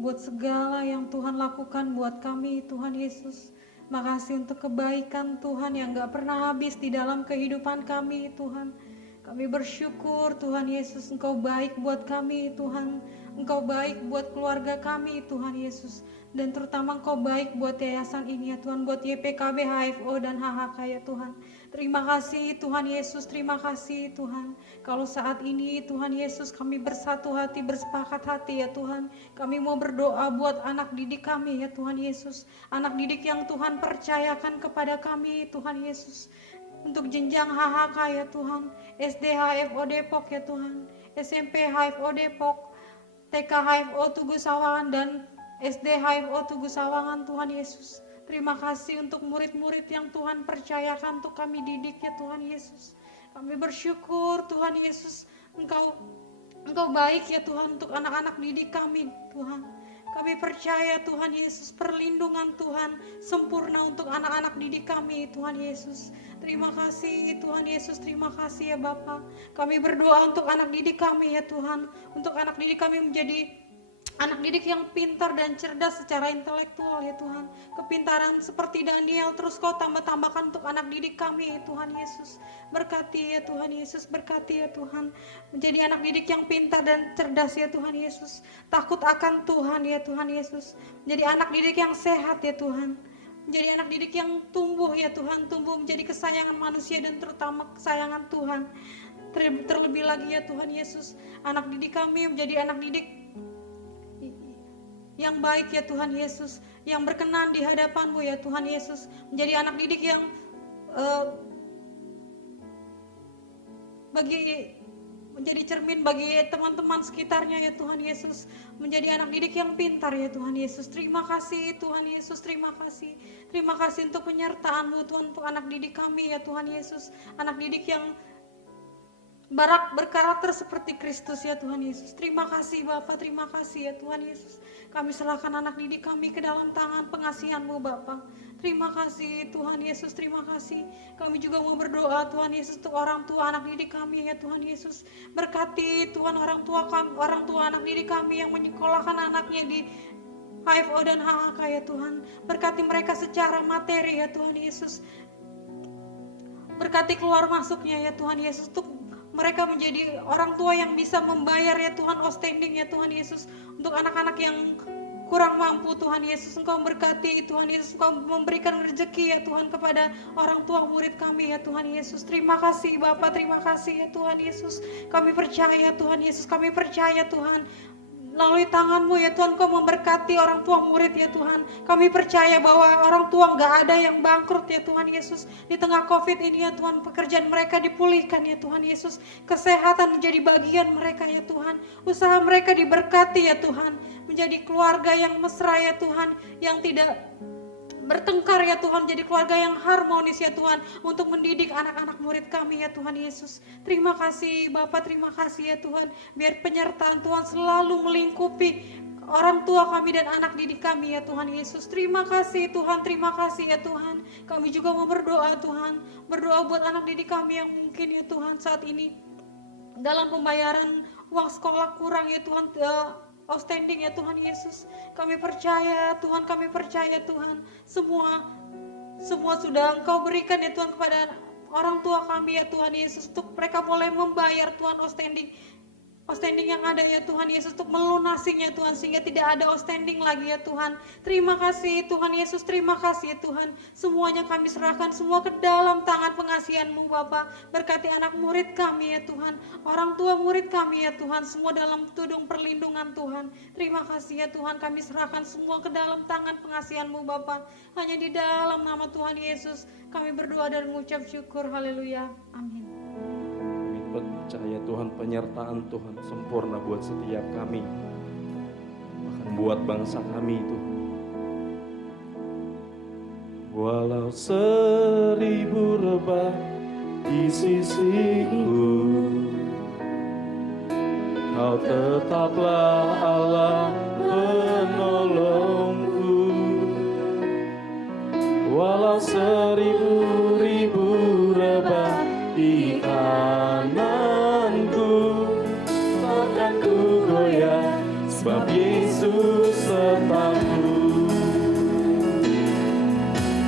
buat segala yang Tuhan lakukan buat kami Tuhan Yesus. Makasih untuk kebaikan Tuhan yang gak pernah habis di dalam kehidupan kami Tuhan. Kami bersyukur Tuhan Yesus, Engkau baik buat kami Tuhan. Engkau baik buat keluarga kami Tuhan Yesus. Dan terutama Engkau baik buat yayasan ini ya Tuhan, buat YPKB, HFO dan HHK ya Tuhan. Terima kasih Tuhan Yesus, terima kasih Tuhan. Kalau saat ini Tuhan Yesus kami bersatu hati, bersepakat hati ya Tuhan. Kami mau berdoa buat anak didik kami ya Tuhan Yesus. Anak didik yang Tuhan percayakan kepada kami Tuhan Yesus. Untuk jenjang HHK ya Tuhan, SD HFO Depok ya Tuhan, SMP HFO Depok, TK HFO Tugu Sawangan dan SD HFO Tugu Sawangan Tuhan Yesus. Terima kasih untuk murid-murid yang Tuhan percayakan untuk kami didik ya Tuhan Yesus. Kami bersyukur Tuhan Yesus, Engkau baik ya Tuhan untuk anak-anak didik kami Tuhan. Kami percaya Tuhan Yesus, perlindungan Tuhan sempurna untuk anak-anak didik kami Tuhan Yesus. Terima kasih Tuhan Yesus, terima kasih ya Bapa. Kami berdoa untuk anak didik kami ya Tuhan. Untuk anak didik kami menjadi Anak didik yang pintar dan cerdas secara intelektual ya Tuhan. Kepintaran seperti Daniel terus Kau tambah-tambahkan untuk anak didik kami ya Tuhan Yesus. Berkati ya Tuhan Yesus, berkati ya Tuhan. Menjadi anak didik yang pintar dan cerdas ya Tuhan Yesus. Takut akan Tuhan ya Tuhan Yesus. Menjadi anak didik yang sehat ya Tuhan. Menjadi anak didik yang tumbuh ya Tuhan. Tumbuh menjadi kesayangan manusia dan terutama kesayangan Tuhan. Terlebih lagi ya Tuhan Yesus. Anak didik kami menjadi anak didik yang baik ya Tuhan Yesus, yang berkenan di hadapan-Mu ya Tuhan Yesus, menjadi anak didik yang menjadi cermin bagi teman-teman sekitarnya ya Tuhan Yesus, menjadi anak didik yang pintar ya Tuhan Yesus. Terima kasih Tuhan Yesus, terima kasih untuk penyertaan-Mu Tuhan untuk anak didik kami ya Tuhan Yesus, anak didik yang berkarakter seperti Kristus ya Tuhan Yesus. Terima kasih Bapa, terima kasih ya Tuhan Yesus. Kami serahkan anak didik kami ke dalam tangan pengasihan-Mu Bapa. Terima kasih Tuhan Yesus, terima kasih. Kami juga mau berdoa Tuhan Yesus untuk orang tua anak didik kami ya Tuhan Yesus. Berkati Tuhan orang tua anak didik kami yang menyekolahkan anaknya di HFO dan HHK ya Tuhan. Berkati mereka secara materi ya Tuhan Yesus. Berkati keluar masuknya ya Tuhan Yesus, untuk mereka menjadi orang tua yang bisa membayar ya Tuhan outstanding ya Tuhan Yesus. Untuk anak-anak yang kurang mampu Tuhan Yesus, Engkau berkati Tuhan Yesus, Engkau memberikan rezeki ya Tuhan kepada orang tua murid kami ya Tuhan Yesus. Terima kasih Bapa, terima kasih ya Tuhan Yesus. Kami percaya Tuhan Yesus, kami percaya Tuhan, melalui tangan-Mu ya Tuhan, Kau memberkati orang tua murid ya Tuhan. Kami percaya bahwa orang tua gak ada yang bangkrut ya Tuhan Yesus. Di tengah COVID ini ya Tuhan, pekerjaan mereka dipulihkan ya Tuhan Yesus. Kesehatan menjadi bagian mereka ya Tuhan. Usaha mereka diberkati ya Tuhan. Menjadi keluarga yang mesra ya Tuhan, yang tidak bertengkar ya Tuhan, jadi keluarga yang harmonis ya Tuhan, untuk mendidik anak-anak murid kami ya Tuhan Yesus. Terima kasih Bapa, terima kasih ya Tuhan, biar penyertaan Tuhan selalu melingkupi orang tua kami dan anak didik kami ya Tuhan Yesus. Terima kasih Tuhan, terima kasih ya Tuhan. Kami juga mau berdoa Tuhan, berdoa buat anak didik kami yang mungkin ya Tuhan saat ini dalam pembayaran uang sekolah kurang ya Tuhan, outstanding ya Tuhan Yesus. Kami percaya Tuhan, kami percaya Tuhan, semua sudah Engkau berikan ya Tuhan kepada orang tua kami ya Tuhan Yesus, untuk mereka boleh membayar Tuhan outstanding yang ada ya Tuhan Yesus, untuk melunasinya Tuhan, sehingga tidak ada outstanding lagi ya Tuhan. Terima kasih Tuhan Yesus, terima kasih ya Tuhan. Semuanya kami serahkan semua ke dalam tangan pengasihan-Mu Bapa. Berkati anak murid kami ya Tuhan, orang tua murid kami ya Tuhan, semua dalam tudung perlindungan Tuhan. Terima kasih ya Tuhan, kami serahkan semua ke dalam tangan pengasihan-Mu Bapa. Hanya di dalam nama Tuhan Yesus kami berdoa dan mengucap syukur. Haleluya, amin. Percaya Tuhan, penyertaan Tuhan sempurna buat setiap kami, bahkan buat bangsa kami Tuhan. Walau 1000 rebah di sisiku, Kau tetaplah Allah penolongku. Walau 1000 rebah di kananku, takkan ku goyah, sebab Yesus sertaku.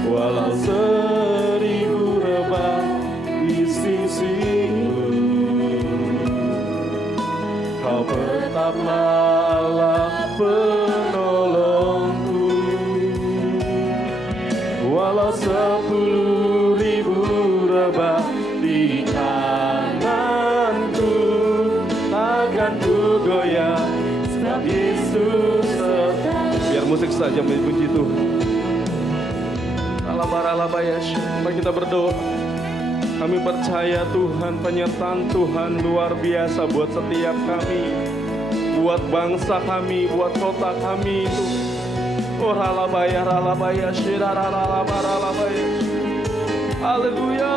Walau 1000 rebah di sisiku, Kau tetaplah Allah penolongku. Walau 10.000 rebah di kananku, takkan ku goyah, sebab Yesus sertaku. Biar musik saja memuji Tuhan. Mari kita berdoa. Kami percaya Tuhan, penyertaan Tuhan luar biasa buat setiap kami, buat bangsa kami, buat kota kami itu. Oh ralabaya, shiraralabaya. Haleluya.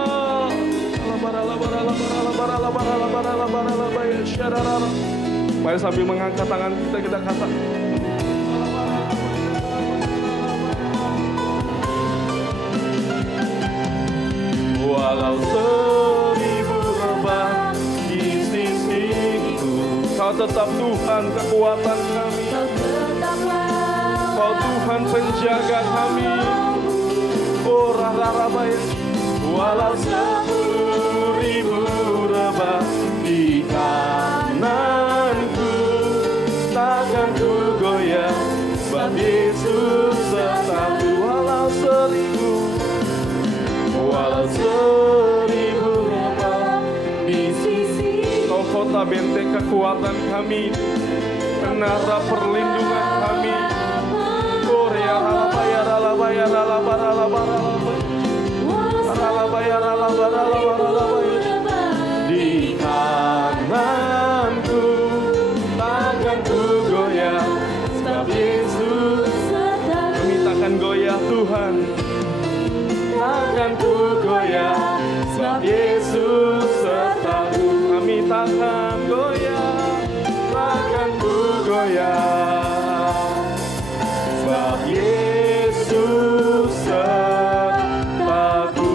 Mari sambil mengangkat tangan kita kata, walau 1000 rebah di sisiku, Kau Kau tetap Tuhan kekuatan kami. Kau Tuhan penjaga kami. Oh rara-rabaya. Walau 10.000 rebah di kananku, takkan ku goyah, sebab Yesus sertaku. Walau 1000 rebah di sisi. Kau kota benteng kekuatan kami, menara perlindungan kami. Oh rara-rabaya, rara-rabaya, rara-rabaya. Di kananku takkan ku goyah, sebab Yesus kami takkan goyah Tuhan, takkan ku goyah, sebab Yesus sertaku. Kami takkan goyah, takkan ku goyah, sebab Yesus sertaku.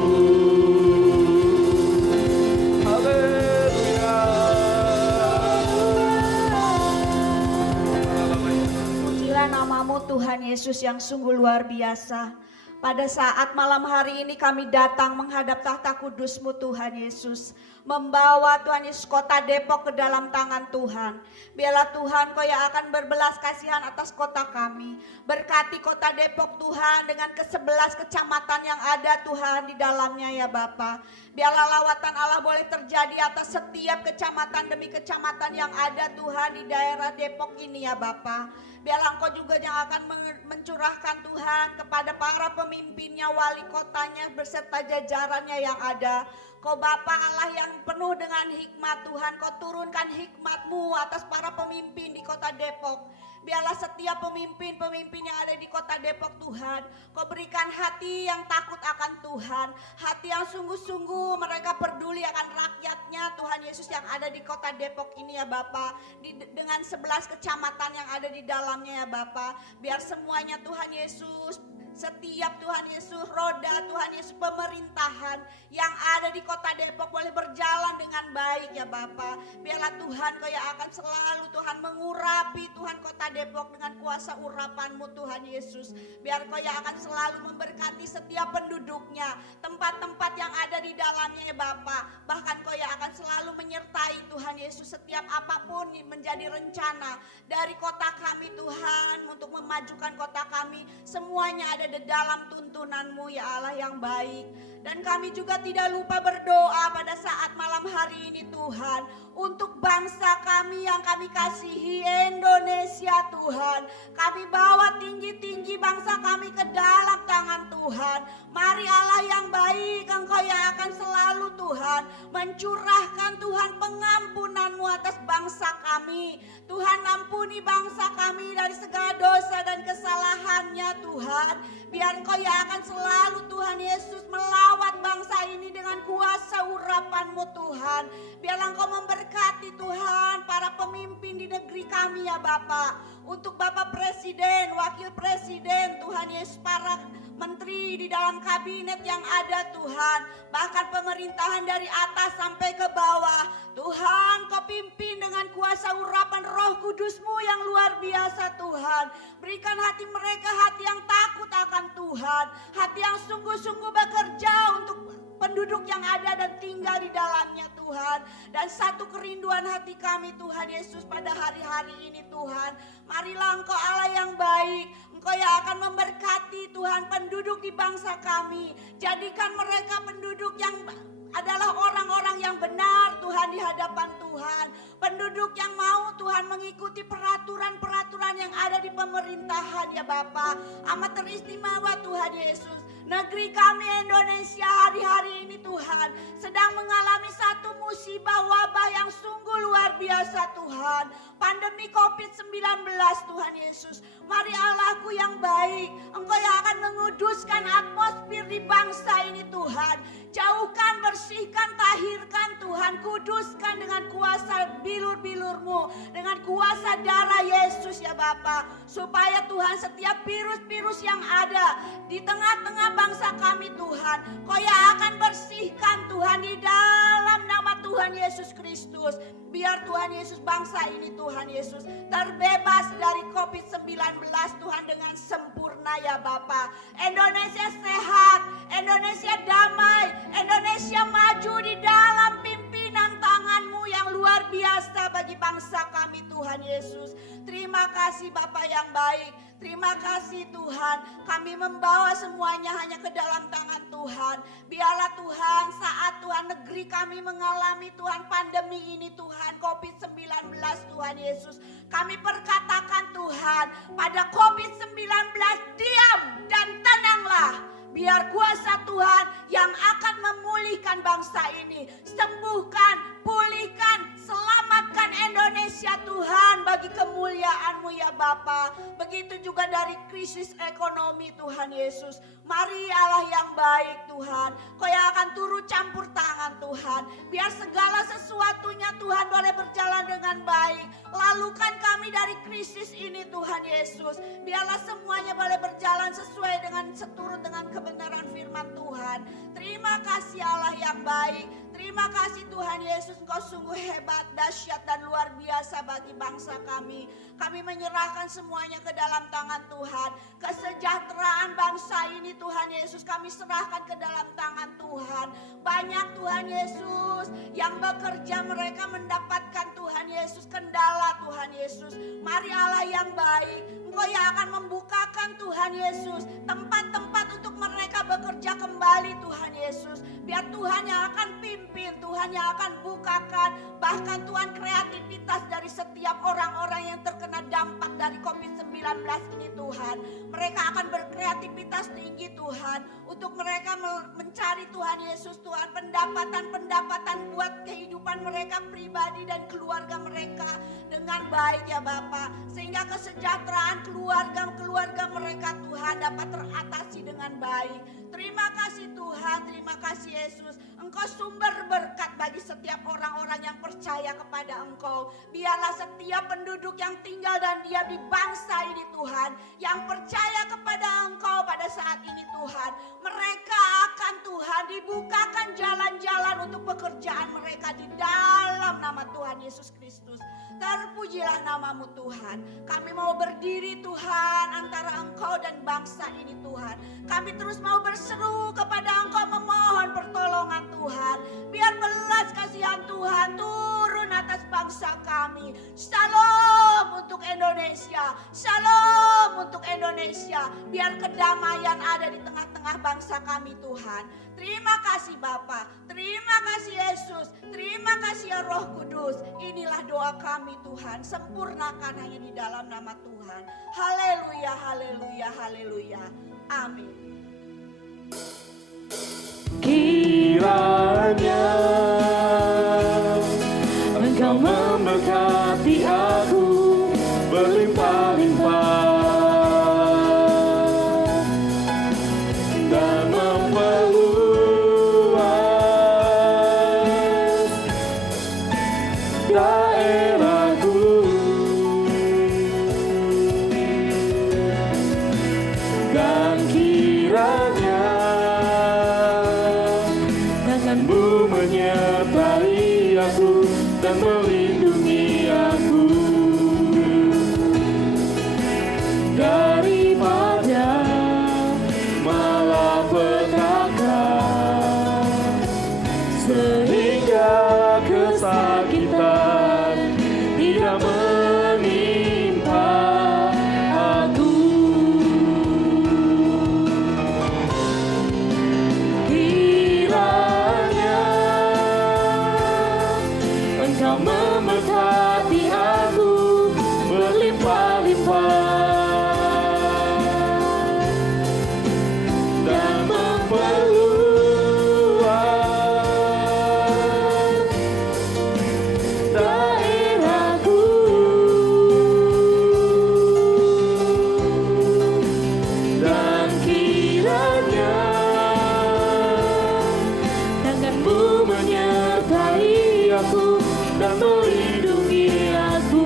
Namamu Tuhan Yesus yang sungguh luar biasa. Pada saat malam hari ini kami datang menghadap tahta kudus-Mu Tuhan Yesus. Membawa Tuhan Yesus kota Depok ke dalam tangan Tuhan. Biarlah Tuhan Kau yang akan berbelas kasihan atas kota kami. Berkati kota Depok Tuhan dengan ke-11 kecamatan yang ada Tuhan di dalamnya ya Bapa. Biarlah lawatan Allah boleh terjadi atas setiap kecamatan demi kecamatan yang ada Tuhan di daerah Depok ini ya Bapa. Biarlah Engkau juga yang akan mencurahkan Tuhan kepada para pemimpinnya, wali kotanya beserta jajarannya yang ada. Kau Bapa Allah yang penuh dengan hikmat Tuhan, Kau turunkan hikmat-Mu atas para pemimpin di kota Depok. Biarlah setiap pemimpin-pemimpin yang ada di kota Depok Tuhan, Kau berikan hati yang takut akan Tuhan, hati yang sungguh-sungguh mereka peduli akan rakyatnya Tuhan Yesus yang ada di kota Depok ini ya Bapa, dengan 11 kecamatan yang ada di dalamnya ya Bapa. Biar semuanya Tuhan Yesus, setiap Tuhan Yesus roda Tuhan Yesus pemerintahan yang ada di kota Depok boleh berjalan dengan baik ya Bapa. Biarlah Tuhan Kau yang akan selalu Tuhan mengurapi Tuhan kota Depok dengan kuasa urapan-Mu Tuhan Yesus. Biar Kau yang akan selalu memberkati setiap penduduknya, tempat-tempat yang ada di dalamnya ya Bapa. Bahkan Kau yang akan selalu menyertai Tuhan Yesus setiap apapun menjadi rencana dari kota kami Tuhan untuk memajukan kota kami. Semuanya ada di dalam tuntunan-Mu ya Allah yang baik. Dan kami juga tidak lupa berdoa pada saat malam hari ini Tuhan, untuk bangsa kami yang kami kasihi Indonesia Tuhan. Kami bawa tinggi-tinggi bangsa kami ke dalam tangan Tuhan. Mari Allah yang baik, Engkau yang akan selalu Tuhan mencurahkan Tuhan pengampunan-Mu atas bangsa kami. Tuhan ampuni bangsa kami dari segala dosa dan kesalahannya Tuhan. Biar Engkau yang akan selalu Tuhan Yesus melawat bangsa ini dengan kuasa urapan-Mu Tuhan. Biarlah Engkau memberkati Tuhan para pemimpin di negeri kami ya Bapa. Untuk Bapak Presiden, Wakil Presiden Tuhan Yesus, para menteri di dalam kabinet yang ada Tuhan. Bahkan pemerintahan dari atas sampai ke bawah. Tuhan Kau pimpin dengan kuasa urapan Roh Kudus-Mu yang luar biasa Tuhan. Berikan hati mereka hati yang takut akan Tuhan. Hati yang sungguh-sungguh bekerja untuk penduduk yang ada dan tinggal di dalamnya Tuhan. Dan satu kerinduan hati kami Tuhan Yesus pada hari-hari ini Tuhan. Marilah Engkau Allah yang baik. Engkau yang akan memberkati Tuhan penduduk di bangsa kami. Jadikan mereka penduduk yang adalah orang-orang yang benar Tuhan di hadapan Tuhan. Penduduk yang mau Tuhan mengikuti peraturan-peraturan yang ada di pemerintahan ya Bapa. Amat teristimewa Tuhan Yesus. Negeri kami Indonesia hari-hari ini Tuhan sedang mengalami satu musibah wabah yang sungguh luar biasa Tuhan. Pandemi COVID-19 Tuhan Yesus. Mari Allahku yang baik, Engkau yang akan menguduskan atmosfer di bangsa ini Tuhan. Jauhkan, bersihkan, tahirkan Tuhan. Kuduskan dengan kuasa bilur-bilur-Mu, dengan kuasa darah Yesus ya Bapa. Supaya Tuhan setiap virus-virus yang ada di tengah-tengah bangsa kami Tuhan, Kau yang akan bersihkan Tuhan di dalam nama Tuhan Yesus Kristus. Biar Tuhan Yesus bangsa ini Tuhan Yesus terbebas dari COVID-19 Tuhan dengan sempurna ya Bapa. Indonesia sehat, Indonesia damai, Indonesia maju di dalam pimpinan tangan-Mu yang luar biasa bagi bangsa kami Tuhan Yesus. Terima kasih Bapa yang baik. Terima kasih Tuhan, kami membawa semuanya hanya ke dalam tangan Tuhan. Biarlah Tuhan, saat Tuhan negeri kami mengalami Tuhan pandemi ini Tuhan, COVID-19 Tuhan Yesus. Kami perkatakan Tuhan, pada COVID-19 diam dan tenanglah. Biar kuasa Tuhan yang akan memulihkan bangsa ini, sembuhkan, pulihkan, selamatkan Indonesia Tuhan bagi kemuliaan-Mu ya Bapa. Begitu juga dari krisis ekonomi Tuhan Yesus. Mari Allah yang baik Tuhan, Kau yang akan turut campur tangan Tuhan. Biar segala sesuatunya Tuhan boleh berjalan dengan baik. Lalukan kami dari krisis ini Tuhan Yesus. Biarlah semuanya boleh berjalan sesuai dengan seturut dengan kebenaran firman Tuhan. Terima kasih Allah yang baik. Terima kasih Tuhan Yesus, Engkau sungguh hebat, dahsyat dan luar biasa bagi bangsa kami. Kami menyerahkan semuanya ke dalam tangan Tuhan. Kesejahteraan bangsa ini Tuhan Yesus kami serahkan ke dalam tangan Tuhan. Banyak Tuhan Yesus yang bekerja, mereka mendapatkan Tuhan Yesus kendala Tuhan Yesus. Mari Allah yang baik, Engkau yang akan membukakan Tuhan Yesus tempat-tempat untuk mereka bekerja kembali Tuhan Yesus. Biar Tuhan yang akan pimpin, Tuhan yang akan bukakan, bahkan Tuhan kreativitas dari setiap orang-orang yang terkena dampak dari COVID-19 ini Tuhan. Mereka akan berkreativitas tinggi Tuhan, untuk mereka mencari Tuhan Yesus Tuhan, pendapatan buat kehidupan mereka pribadi dan keluarga mereka dengan baik ya Bapa. Sehingga kesejahteraan keluarga mereka Tuhan dapat teratasi dengan baik. Terima kasih Tuhan, terima kasih Yesus. Engkau sumber berkat bagi setiap orang-orang yang percaya kepada Engkau. Biarlah setiap penduduk yang tinggal dan diam di bangsa ini Tuhan, yang percaya kepada Engkau pada saat ini Tuhan, mereka akan Tuhan dibukakan jalan-jalan untuk pekerjaan mereka di dalam nama Tuhan Yesus Kristus. Terpujilah namamu Tuhan. Kami mau berdiri Tuhan antara Engkau dan bangsa ini Tuhan. Kami terus mau berseru kepada Engkau memohon pertolongan Tuhan. Biar belas kasihan Tuhan turun atas bangsa kami. Shalom untuk Indonesia. Shalom untuk Indonesia. Biar kedamaian ada di tengah-tengah bangsa kami Tuhan. Terima kasih Bapa, terima kasih Yesus, terima kasih ya Roh Kudus. Inilah doa kami Tuhan, sempurnakan hanya di dalam nama Tuhan. Haleluya, haleluya, haleluya. Amin. Kiranya Engkau memberkati aku berlimpah-limpah dan memperluas daerahku, dan kiranya tangan-Mu menyertai aku dan melindungi aku daripada malapetaka, sehingga kesakitan tidak menimpa aku. Kiranya Engkau memberkati aku berlimpah-limpah dan memperluas daerahku, dan kiranya tangan-Mu menyertai aku dan melindungi aku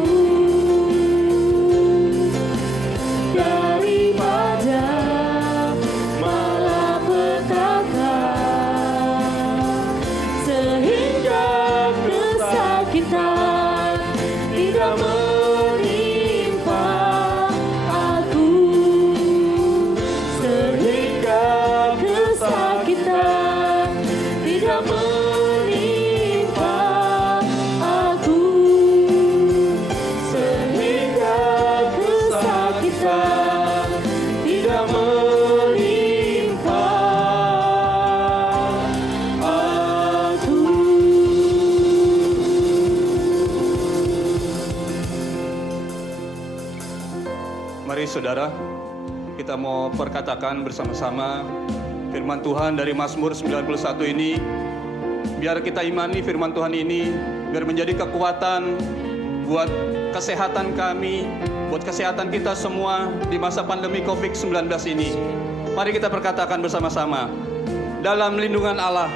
Mari saudara, kita mau perkatakan bersama-sama firman Tuhan dari Mazmur 91 ini. Biar kita imani firman Tuhan ini, biar menjadi kekuatan buat kesehatan kami, buat kesehatan kita semua di masa pandemi COVID-19 ini. Mari kita perkatakan bersama-sama. Dalam lindungan Allah,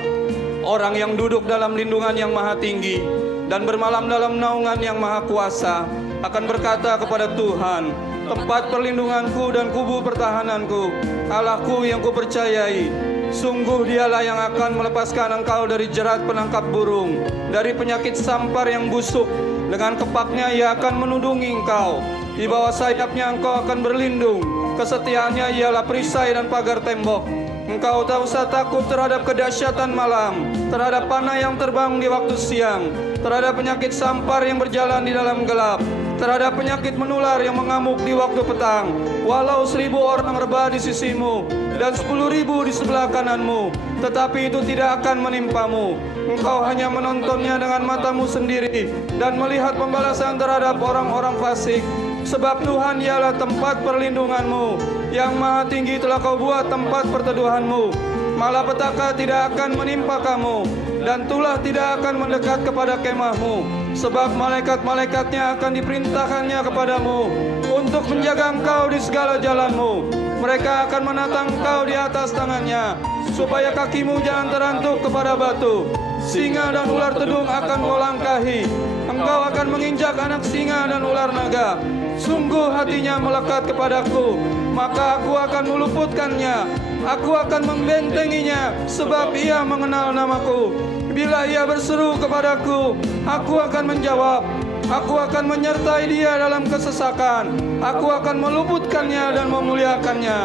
orang yang duduk dalam lindungan yang maha tinggi dan bermalam dalam naungan yang maha kuasa akan berkata kepada Tuhan, tempat perlindunganku dan kubu pertahananku, Allahku yang kupercayai. Sungguh dialah yang akan melepaskan engkau dari jerat penangkap burung, dari penyakit sampar yang busuk. Dengan kepaknya ia akan menudungi engkau, di bawah sayapnya engkau akan berlindung. Kesetiaannya ialah perisai dan pagar tembok. Engkau tak usah takut terhadap kedahsyatan malam, terhadap panah yang terbang di waktu siang, terhadap penyakit sampar yang berjalan di dalam gelap, terhadap penyakit menular yang mengamuk di waktu petang. Walau 1000 orang rebah di sisimu dan 10.000 di sebelah kananmu, tetapi itu tidak akan menimpamu. Engkau hanya menontonnya dengan matamu sendiri dan melihat pembalasan terhadap orang-orang fasik. Sebab Tuhan ialah tempat perlindunganmu, yang maha tinggi telah kau buat tempat perteduhanmu. Malapetaka tidak akan menimpa kamu, dan tulah tidak akan mendekat kepada kemahmu. Sebab malaikat-malaikatnya akan diperintahkannya kepadamu untuk menjaga engkau di segala jalanmu. Mereka akan menatang engkau di atas tangannya, supaya kakimu jangan terantuk kepada batu. Singa dan ular tedung akan kau langkahi. Engkau akan menginjak anak singa dan ular naga. Sungguh hatinya melekat kepadaku, maka aku akan meluputkannya. Aku akan membentenginya, sebab ia mengenal namaku. Bila ia berseru kepadaku, aku akan menjawab. Aku akan menyertai dia dalam kesesakan. Aku akan meluputkannya dan memuliakannya.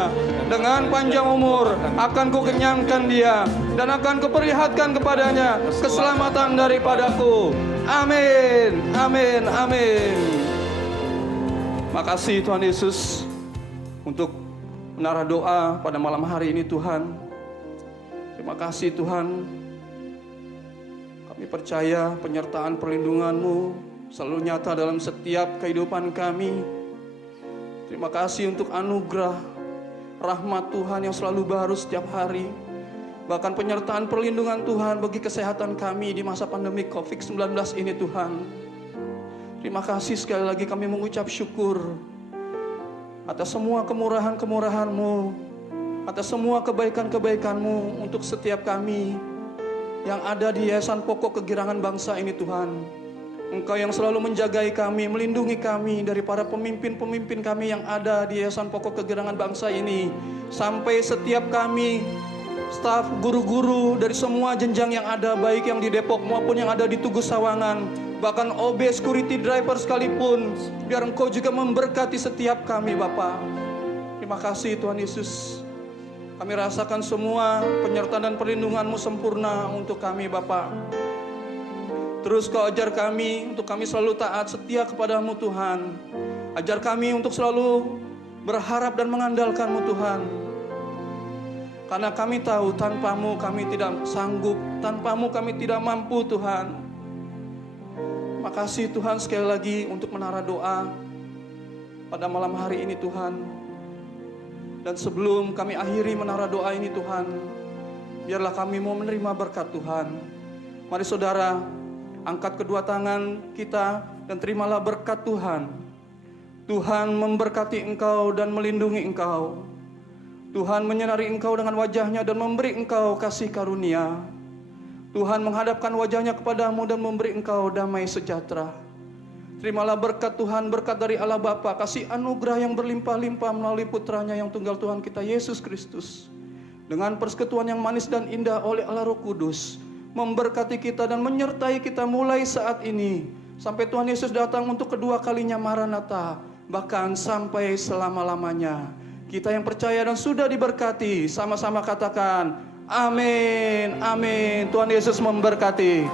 Dengan panjang umur akan kukenyangkan dia, dan akan kuperlihatkan kepadanya keselamatan daripadaku. Amin, amin, amin. Makasih Tuhan Yesus untuk menara doa pada malam hari ini Tuhan. Terima kasih Tuhan. Kami percaya penyertaan perlindungan-Mu selalu nyata dalam setiap kehidupan kami. Terima kasih untuk anugerah rahmat Tuhan yang selalu baru setiap hari. Bahkan penyertaan perlindungan Tuhan bagi kesehatan kami di masa pandemi COVID-19 ini Tuhan. Terima kasih sekali lagi kami mengucap syukur atas semua kemurahan-kemurahan-Mu, atas semua kebaikan-kebaikan-Mu untuk setiap kami yang ada di Yayasan Pokok Kegirangan Bangsa ini Tuhan. Engkau yang selalu menjagai kami, melindungi kami dari para pemimpin-pemimpin kami yang ada di Yayasan Pokok Kegirangan Bangsa ini. Sampai setiap kami, staf, guru-guru dari semua jenjang yang ada, baik yang di Depok maupun yang ada di Tugu Sawangan, bahkan OB security driver sekalipun, biar Engkau juga memberkati setiap kami Bapa. Terima kasih Tuhan Yesus. Kami rasakan semua penyertaan dan perlindungan-Mu sempurna untuk kami Bapa. Terus Kau ajar kami untuk kami selalu taat setia kepada-Mu Tuhan. Ajar kami untuk selalu berharap dan mengandalkan-Mu Tuhan. Karena kami tahu tanpa-Mu kami tidak sanggup, tanpa-Mu kami tidak mampu Tuhan. Makasih Tuhan sekali lagi untuk menara doa pada malam hari ini Tuhan. Dan sebelum kami akhiri menara doa ini Tuhan, biarlah kami mau menerima berkat Tuhan. Mari saudara, angkat kedua tangan kita dan terimalah berkat Tuhan. Tuhan memberkati engkau dan melindungi engkau. Tuhan menyinari engkau dengan wajahnya dan memberi engkau kasih karunia. Tuhan menghadapkan wajahnya kepadamu dan memberi engkau damai sejahtera. Terimalah berkat Tuhan, berkat dari Allah Bapa, kasih anugerah yang berlimpah-limpah melalui putranya yang tunggal Tuhan kita Yesus Kristus. Dengan persekutuan yang manis dan indah oleh Allah Roh Kudus, memberkati kita dan menyertai kita mulai saat ini, sampai Tuhan Yesus datang untuk kedua kalinya Maranatha, bahkan sampai selama-lamanya. Kita yang percaya dan sudah diberkati, sama-sama katakan, amin, amin. Tuhan Yesus memberkati.